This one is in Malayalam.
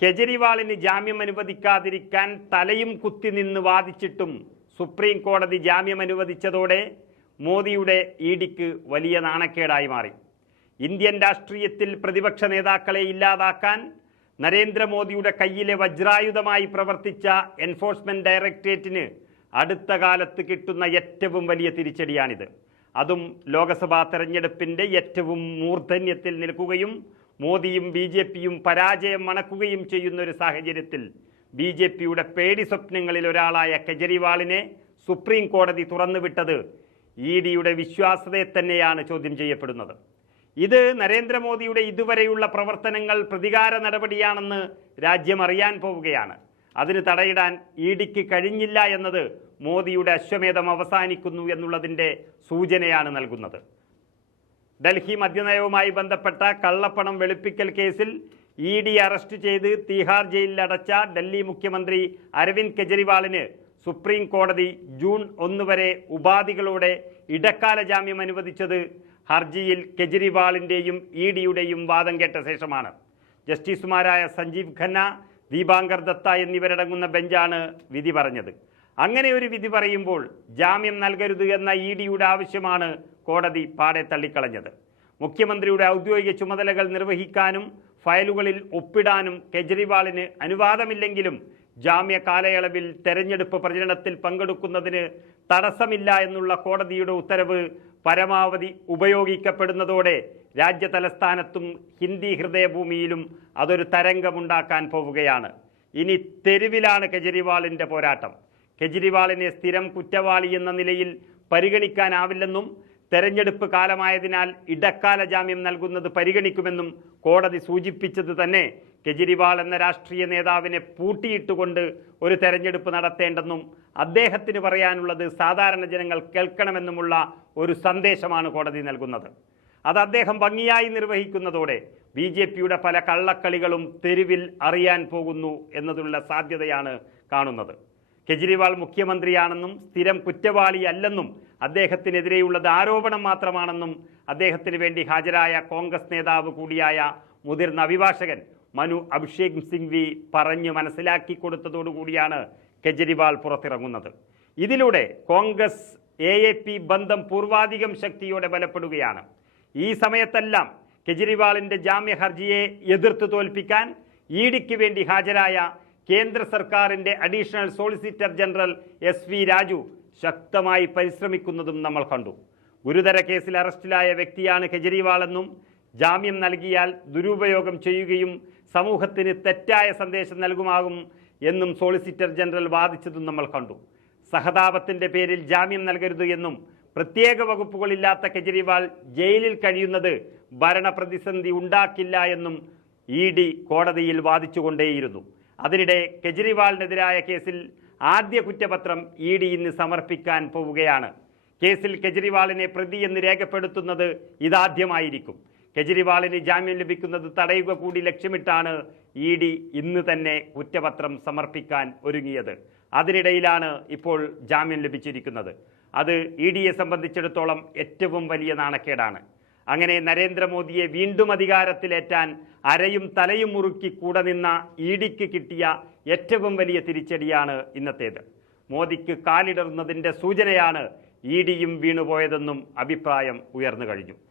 കെജ്രിവാളിന് ജാമ്യം അനുവദിക്കാതിരിക്കാൻ തലയും കുത്തി നിന്ന് വാദിച്ചിട്ടും സുപ്രീം കോടതി ജാമ്യം അനുവദിച്ചതോടെ മോദിയുടെ ഇഡിക്ക് വലിയ നാണക്കേടായി മാറി. ഇന്ത്യൻ രാഷ്ട്രീയത്തിൽ പ്രതിപക്ഷ നേതാക്കളെ ഇല്ലാതാക്കാൻ നരേന്ദ്രമോദിയുടെ കയ്യിലെ വജ്രായുധമായി പ്രവർത്തിച്ച എൻഫോഴ്സ്മെന്റ് ഡയറക്ടറേറ്റിന് അടുത്ത കാലത്ത് കിട്ടുന്ന ഏറ്റവും വലിയ തിരിച്ചടിയാണിത്. അതും ലോക്സഭാ തെരഞ്ഞെടുപ്പിന്റെ ഏറ്റവും മൂർധന്യത്തിൽ നിൽക്കുകയും മോദിയും ബി ജെ പിയും പരാജയം മണക്കുകയും ചെയ്യുന്ന ഒരു സാഹചര്യത്തിൽ ബി ജെ പിയുടെ പേടി സ്വപ്നങ്ങളിൽ ഒരാളായ കെജ്രിവാളിനെ സുപ്രീം കോടതി തുറന്നുവിട്ടത് ഇ ഡിയുടെ വിശ്വാസതയെ തന്നെയാണ് ചോദ്യം ചെയ്യപ്പെടുന്നത്. ഇത് നരേന്ദ്രമോദിയുടെ ഇതുവരെയുള്ള പ്രവർത്തനങ്ങൾ പ്രതികാര നടപടിയാണെന്ന് രാജ്യം അറിയാൻ പോവുകയാണ്. അതിന് തടയിടാൻ ഇ ഡിക്ക് കഴിഞ്ഞില്ല എന്നത് മോദിയുടെ അശ്വമേധം അവസാനിക്കുന്നു എന്നുള്ളതിന്റെ സൂചനയാണ് നൽകുന്നത്. ഡൽഹി മദ്യനയവുമായി ബന്ധപ്പെട്ട കള്ളപ്പണം വെളുപ്പിക്കൽ കേസിൽ ഇ ഡി അറസ്റ്റ് ചെയ്ത് തീഹാർ ജയിലിൽ അടച്ച ഡൽഹി മുഖ്യമന്ത്രി അരവിന്ദ് കെജ്രിവാളിന് സുപ്രീം കോടതി ജൂൺ ഒന്ന് വരെ ഉപാധികളോടെ ഇടക്കാല ജാമ്യം അനുവദിച്ചത് ഹർജിയിൽ കെജ്രിവാളിന്റെയും ഇ ഡിയുടെയും വാദം കേട്ട ശേഷമാണ്. ജസ്റ്റിസുമാരായ സഞ്ജീവ് ഖന്ന ദീപാങ്കർ ദത്ത എന്നിവരടങ്ങുന്ന ബെഞ്ചാണ് വിധി പറഞ്ഞത്. അങ്ങനെ ഒരു വിധി പറയുമ്പോൾ ജാമ്യം നൽകരുത് എന്ന ഇ ഡിയുടെ ആവശ്യമാണ് കോടതി പാടെ തള്ളിക്കളഞ്ഞത്. മുഖ്യമന്ത്രിയുടെ ഔദ്യോഗിക ചുമതലകൾ നിർവഹിക്കാനും ഫയലുകളിൽ ഒപ്പിടാനും കെജ്രിവാളിന് അനുവാദമില്ലെങ്കിലും ജാമ്യ കാലയളവിൽ തെരഞ്ഞെടുപ്പ് പ്രചരണത്തിൽ പങ്കെടുക്കുന്നതിന് തടസ്സമില്ല എന്നുള്ള കോടതിയുടെ ഉത്തരവ് പരമാവധി ഉപയോഗിക്കപ്പെടുന്നതോടെ രാജ്യ തലസ്ഥാനത്തും ഹിന്ദി ഹൃദയഭൂമിയിലും അതൊരു തരംഗമുണ്ടാക്കാൻ പോവുകയാണ്. ഇനി തെരുവിലാണ് കെജ്രിവാളിന്റെ പോരാട്ടം. കെജ്രിവാളിനെ സ്ഥിരം കുറ്റവാളി എന്ന നിലയിൽ പരിഗണിക്കാനാവില്ലെന്നും തെരഞ്ഞെടുപ്പ് കാലമായതിനാൽ ഇടക്കാല ജാമ്യം നൽകുന്നത് പരിഗണിക്കുമെന്നും കോടതി സൂചിപ്പിച്ചത് തന്നെ കെജ്രിവാൾ എന്ന രാഷ്ട്രീയ നേതാവിനെ പൂട്ടിയിട്ടുകൊണ്ട് ഒരു തെരഞ്ഞെടുപ്പ് നടത്തേണ്ടെന്നും അദ്ദേഹത്തിന് പറയാനുള്ളത് സാധാരണ ജനങ്ങൾ കേൾക്കണമെന്നുമുള്ള ഒരു സന്ദേശമാണ് കോടതി നൽകുന്നത്. അത് അദ്ദേഹം ഭംഗിയായി നിർവഹിക്കുന്നതോടെ ബി ജെ പിയുടെ പല കള്ളക്കളികളും തെരുവിൽ അറിയാൻ പോകുന്നു എന്നതുള്ള സാധ്യതയാണ് കാണുന്നത്. കെജ്രിവാൾ മുഖ്യമന്ത്രിയാണെന്നും സ്ഥിരം കുറ്റവാളിയല്ലെന്നും അദ്ദേഹത്തിനെതിരെയുള്ളത് ആരോപണം മാത്രമാണെന്നും അദ്ദേഹത്തിന് വേണ്ടി ഹാജരായ കോൺഗ്രസ് നേതാവ് കൂടിയായ മുതിർന്ന അഭിഭാഷകൻ മനു അഭിഷേക് സിംഗ്വി പറഞ്ഞു മനസ്സിലാക്കി കൊടുത്തതോടുകൂടിയാണ് കെജ്രിവാൾ പുറത്തിറങ്ങുന്നത്. ഇതിലൂടെ കോൺഗ്രസ് എ എ പി ബന്ധം പൂർവാധികം ശക്തിയോടെ ബലപ്പെടുകയാണ്. ഈ സമയത്തെല്ലാം കെജ്രിവാളിന്റെ ജാമ്യ ഹർജിയെ എതിർത്ത് തോൽപ്പിക്കാൻ ഇ ഡിക്ക് വേണ്ടി ഹാജരായ കേന്ദ്ര സർക്കാരിന്റെ additional solicitor general S V Raju ശക്തമായി പരിശ്രമിക്കുന്നതും നമ്മൾ കണ്ടു. ഗുരുതര കേസിൽ അറസ്റ്റിലായ വ്യക്തിയാണ് കെജ്രിവാളെന്നും ജാമ്യം നൽകിയാൽ ദുരുപയോഗം ചെയ്യുകയും സമൂഹത്തിന് തെറ്റായ സന്ദേശം നൽകുമാകും എന്നും സോളിസിറ്റർ ജനറൽ വാദിച്ചതും നമ്മൾ കണ്ടു. സഹതാപത്തിന്റെ പേരിൽ ജാമ്യം നൽകരുത് എന്നും പ്രത്യേക വകുപ്പുകളില്ലാത്ത കെജ്രിവാൾ ജയിലിൽ കഴിയുന്നത് ഭരണപ്രതിസന്ധി ഉണ്ടാക്കില്ല എന്നും ഇ ഡി കോടതിയിൽ വാദിച്ചുകൊണ്ടേയിരുന്നു. അതിനിടെ കെജ്രിവാളിനെതിരായ കേസിൽ ആദ്യ കുറ്റപത്രം ഇ ഡി ഇന്ന് സമർപ്പിക്കാൻ പോവുകയാണ്. കേസിൽ കെജ്രിവാളിനെ പ്രതി എന്ന് രേഖപ്പെടുത്തുന്നത് ഇതാദ്യമായിരിക്കും. കെജ്രിവാളിന് ജാമ്യം ലഭിക്കുന്നത് തടയുക കൂടി ലക്ഷ്യമിട്ടാണ് ഇ ഡി ഇന്ന് തന്നെ കുറ്റപത്രം സമർപ്പിക്കാൻ ഒരുങ്ങിയത്. അതിനിടയിലാണ് ഇപ്പോൾ ജാമ്യം ലഭിച്ചിരിക്കുന്നത്. അത് ഇ ഡിയെ സംബന്ധിച്ചിടത്തോളം ഏറ്റവും വലിയ നാണക്കേടാണ്. അങ്ങനെ നരേന്ദ്രമോദിയെ വീണ്ടും അധികാരത്തിലേറ്റാൻ അരയും തലയും മുറുക്കി കൂടെ നിന്ന ഇ കിട്ടിയ ഏറ്റവും വലിയ തിരിച്ചടിയാണ് ഇന്നത്തേത്. മോദിക്ക് കാലിടറുന്നതിന്റെ സൂചനയാണ് ഇ ഡിയും വീണുപോയതെന്നും അഭിപ്രായം ഉയർന്നു കഴിഞ്ഞു.